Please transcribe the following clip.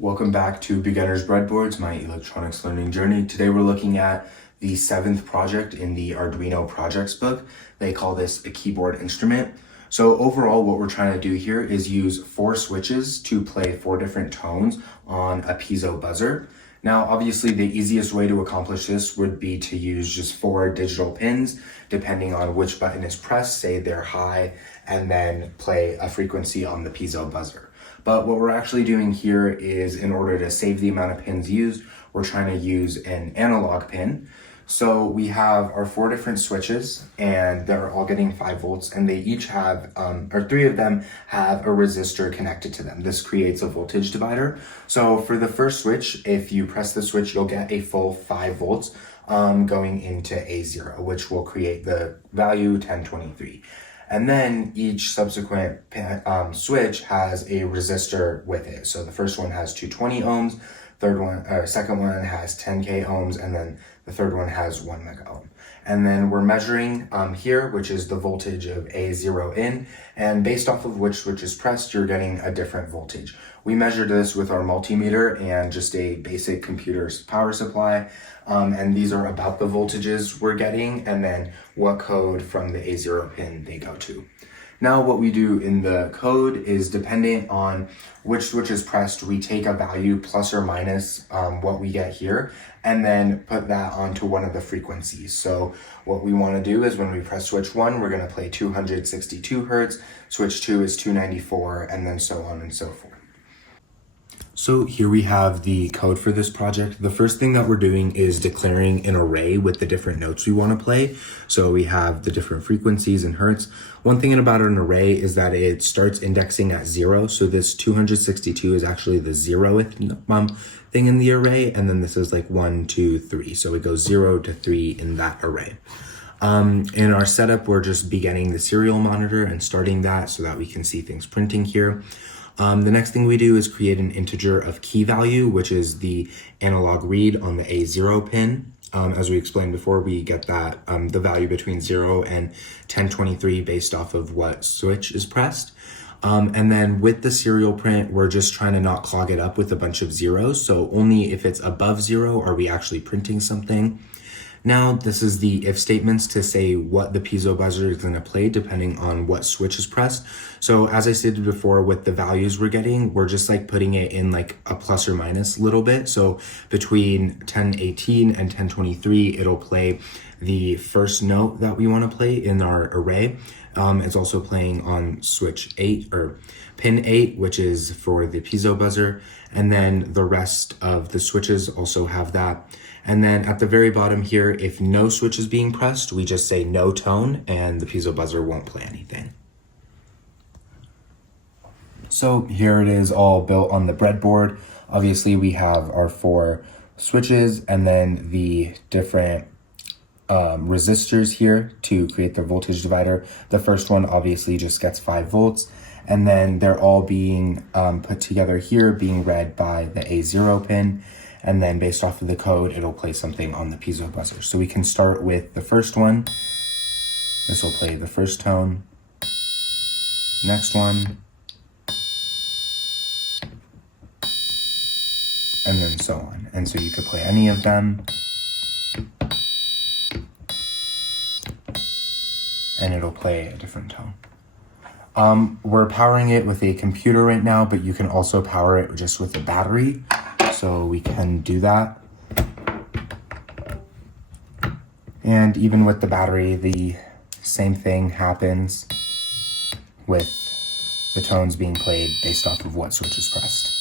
Welcome back to Beginner's Breadboards, my electronics learning journey. Today we're looking at the 7th project in the Arduino projects book. They call this a keyboard instrument. So overall, what we're trying to do here is use 4 switches to play 4 different tones on a piezo buzzer. Now, obviously, the easiest way to accomplish this would be to use just 4 digital pins, depending on which button is pressed, say they're high, and then play a frequency on the piezo buzzer. But what we're actually doing here is, in order to save the amount of pins used, we're trying to use an analog pin. So we have our 4 different switches, and they're all getting 5 volts, and they each have, or 3 of them have a resistor connected to them. This creates a voltage divider. So for the first switch, if you press the switch, you'll get a full 5 volts going into A0, which will create the value 1023. And then each subsequent switch has a resistor with it. So the first one has 220 ohms, second one has 10k ohms, and then the third one has 1 mega ohm. And then we're measuring here, which is the voltage of A0 in, and based off of which switch is pressed, you're getting a different voltage. We measured this with our multimeter and just a basic computer's power supply, and these are about the voltages we're getting, and then what code from the A0 pin they go to. Now what we do in the code is, depending on which switch is pressed, we take a value plus or minus what we get here, and then put that onto one of the frequencies. So what we want to do is, when we press switch 1, we're going to play 262 hertz, switch 2 is 294, and then so on and so forth. So here we have the code for this project. The first thing that we're doing is declaring an array with the different notes we want to play. So we have the different frequencies in hertz. One thing about an array is that it starts indexing at 0. So this 262 is actually the 0th thing in the array. And then this is like 1, 2, 3. So it goes 0 to 3 in that array. In our setup, we're just beginning the serial monitor and starting that so that we can see things printing here. The next thing we do is create an integer of key value, which is the analog read on the A0 pin. As we explained before, we get that the value between 0 and 1023 based off of what switch is pressed. And then with the serial print, we're just trying to not clog it up with a bunch of zeros. So only if it's above 0 are we actually printing something. Now, this is the if statements to say what the piezo buzzer is going to play depending on what switch is pressed. So as I stated before, with the values we're getting, we're just like putting it in like a plus or minus a little bit. So between 1018 and 1023, it'll play the first note that we want to play in our array. It's also playing on switch 8 or pin 8, which is for the piezo buzzer. And then the rest of the switches also have that. And then at the very bottom here, if no switch is being pressed, we just say no tone and the piezo buzzer won't play anything. So here it is all built on the breadboard. Obviously we have our 4 switches and then the different resistors here to create the voltage divider. The first one obviously just gets 5 volts. And then they're all being put together here, being read by the A0 pin. And then based off of the code, it'll play something on the piezo buzzer. So we can start with the first one. This will play the first tone. Next one. And then so on. And so you could play any of them. And it'll play a different tone. We're powering it with a computer right now, but you can also power it just with a battery. So we can do that. And even with the battery, the same thing happens with the tones being played based off of what switch is pressed.